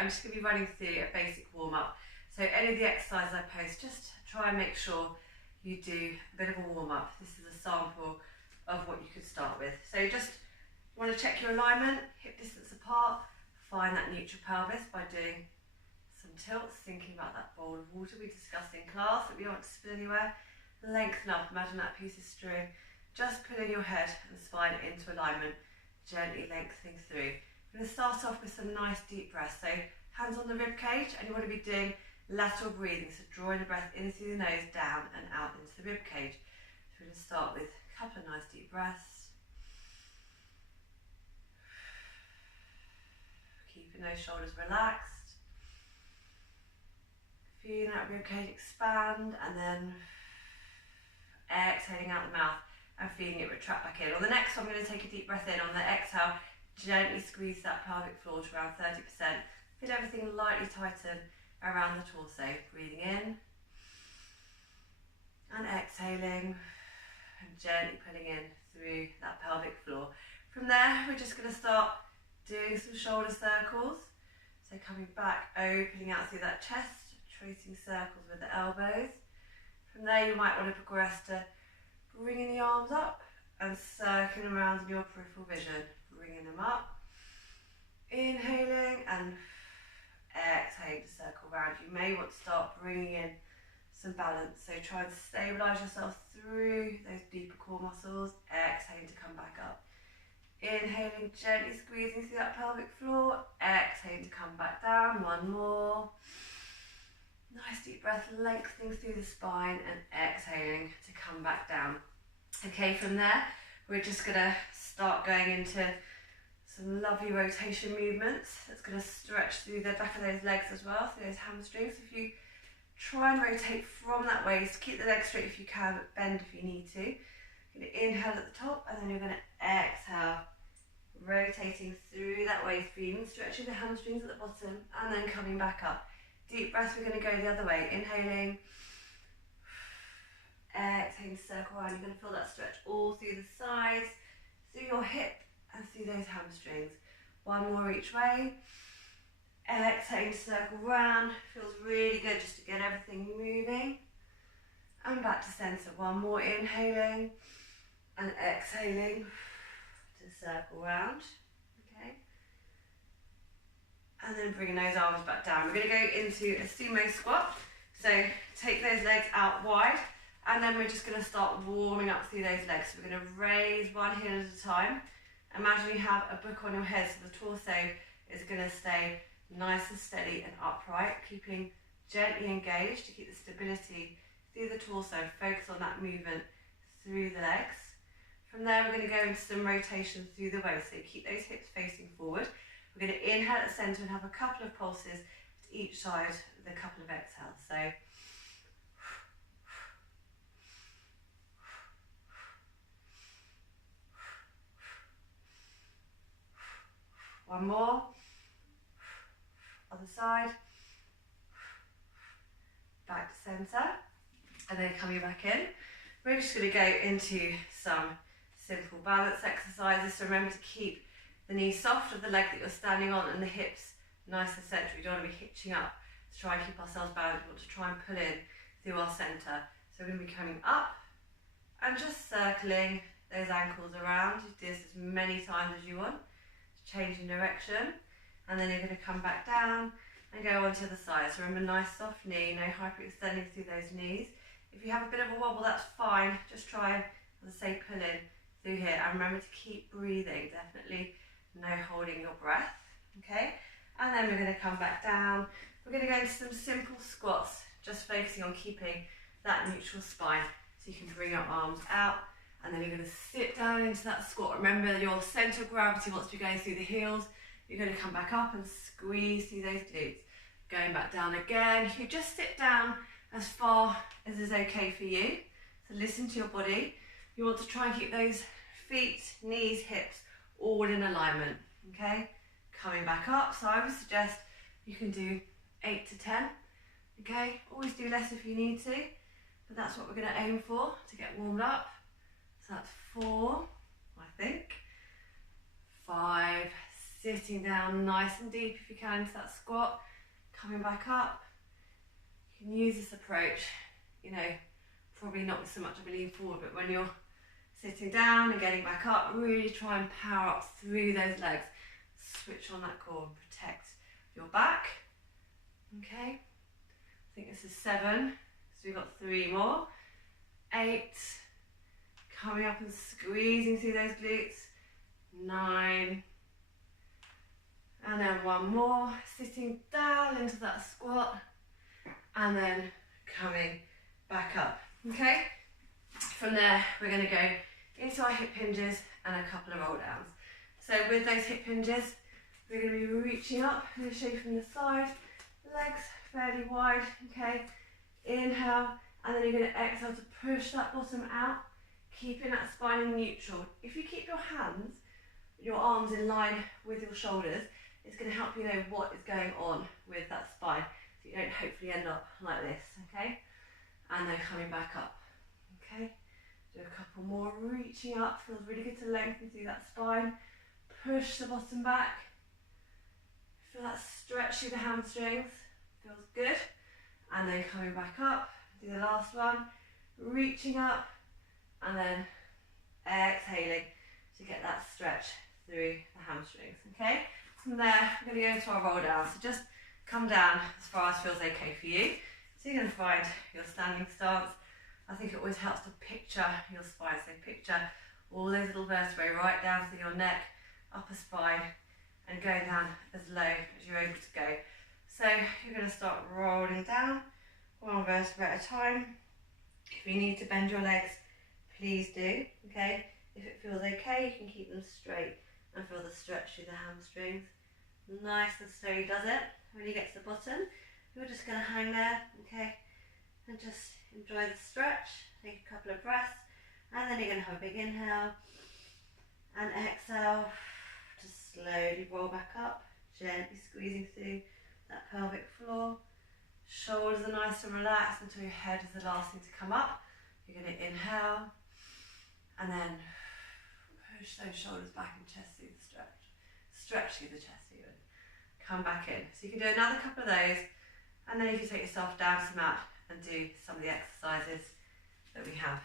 I'm just going to be running through a basic warm-up. So any of the exercises I post, just try and make sure you do a bit of a warm-up. This is a sample of what you could start with. So just want to check your alignment, hip distance apart, find that neutral pelvis by doing some tilts, thinking about that bowl of water we discussed in class that we don't want to spill anywhere. Lengthen up, imagine that piece of string. Just pulling your head and spine into alignment, gently lengthening through. We're going to start off with some nice deep breaths. So hands on the rib cage, and you want to be doing lateral breathing, so drawing the breath in through the nose, down and out into the rib cage. So we're going to start with a couple of nice deep breaths. Keeping those shoulders relaxed. Feeling that rib cage expand, and then exhaling out the mouth and feeling it retract back in. On the next one, I'm going to take a deep breath in. On the exhale, gently squeeze that pelvic floor to around 30%. Feel everything lightly tighten around the torso. Breathing in and exhaling and gently pulling in through that pelvic floor. From there, we're just going to start doing some shoulder circles. So coming back, opening out through that chest, tracing circles with the elbows. From there, you might want to progress to bringing the arms up and circling around in your peripheral vision. Bringing them up, inhaling and exhaling to circle around. You may want to start bringing in some balance. So try and stabilise yourself through those deeper core muscles. Exhaling to come back up. Inhaling, gently squeezing through that pelvic floor. Exhaling to come back down. One more. Nice deep breath, lengthening through the spine and exhaling to come back down. Okay, from there, we're just going to start going into some lovely rotation movements. That's going to stretch through the back of those legs as well, through those hamstrings. If you try and rotate from that waist, keep the legs straight if you can, but bend if you need to. You're going to inhale at the top, and then you're going to exhale, rotating through that waist, feeling, stretching the hamstrings at the bottom, and then coming back up. Deep breath, we're going to go the other way. Inhaling, exhaling, circle around. You're going to feel that stretch all through the sides, through your hip, and through those hamstrings. One more each way. Exhaling, circle round. Feels really good just to get everything moving. And back to centre. One more, inhaling and exhaling to circle round. Okay. And then bringing those arms back down. We're going to go into a sumo squat. So take those legs out wide, and then we're just going to start warming up through those legs. So we're going to raise one heel at a time. Imagine you have a book on your head, so the torso is going to stay nice and steady and upright, keeping gently engaged to keep the stability through the torso. Focus on that movement through the legs. From there, we're going to go into some rotation through the waist. So keep those hips facing forward. We're going to inhale at the centre and have a couple of pulses to each side with a couple of exhales. So one more, other side, back to centre, and then coming back in. We're just going to go into some simple balance exercises. So remember to keep the knees soft of the leg that you're standing on and the hips nice and central. We don't want to be hitching up to try and keep ourselves balanced. We want to try and pull in through our centre. So we're going to be coming up and just circling those ankles around. You do this as many times as you want. Changing direction, and then you're going to come back down and go onto the side. So remember, nice soft knee, no hyperextending through those knees. If you have a bit of a wobble, that's fine. Just try and, as I say, pull in through here, and remember to keep breathing. Definitely no holding your breath. Okay, and then we're going to come back down. We're going to go into some simple squats, just focusing on keeping that neutral spine. So you can bring your arms out, and then you're going to sit down into that squat. Remember, your centre of gravity wants to be going through the heels. You're going to come back up and squeeze through those glutes. Going back down again. You just sit down as far as is okay for you. So listen to your body. You want to try and keep those feet, knees, hips all in alignment. Okay? Coming back up. So I would suggest you can do 8 to 10. Okay? Always do less if you need to. But that's what we're going to aim for to get warmed up. So that's 4, I think, 5, sitting down nice and deep if you can into that squat, coming back up. You can use this approach, you know, probably not so much of a lean forward, but when you're sitting down and getting back up, really try and power up through those legs. Switch on that core and protect your back. Okay, I think this is 7, so we've got 3 more. 8, coming up and squeezing through those glutes. 9, and then 1 more, sitting down into that squat, and then coming back up. Okay, from there we're going to go into our hip hinges and a couple of roll downs. So with those hip hinges, we're going to be reaching up. I'm going to show you from the side, legs fairly wide. Okay, inhale, and then you're going to exhale to push that bottom out, keeping that spine in neutral. If you keep your hands, your arms in line with your shoulders, it's going to help you know what is going on with that spine, so you don't hopefully end up like this. Okay, and then coming back up. Okay, do a couple more, reaching up, feels really good to lengthen through that spine, push the bottom back, feel that stretch through the hamstrings, feels good, and then coming back up, do the last one, reaching up, and then exhaling to get that stretch through the hamstrings. Okay, from there we're going to go into our roll down, so just come down as far as feels okay for you. So you're going to find your standing stance. I think it always helps to picture your spine, so picture all those little vertebrae right down through your neck, upper spine, and going down as low as you're able to go. So you're going to start rolling down, 1 vertebra at a time. If you need to bend your legs, please do. Okay, if it feels okay, you can keep them straight and feel the stretch through the hamstrings. Nice and slowly does it. When you get to the bottom, you're just going to hang there, okay, and just enjoy the stretch. Take a couple of breaths, and then you're going to have a big inhale and exhale. Just slowly roll back up, gently squeezing through that pelvic floor. Shoulders are nice and relaxed until your head is the last thing to come up. You're going to inhale, and then push those shoulders back and chest through the stretch. Stretch through the chest even. Come back in. So you can do another couple of those, and then you can take yourself down to the mat and do some of the exercises that we have.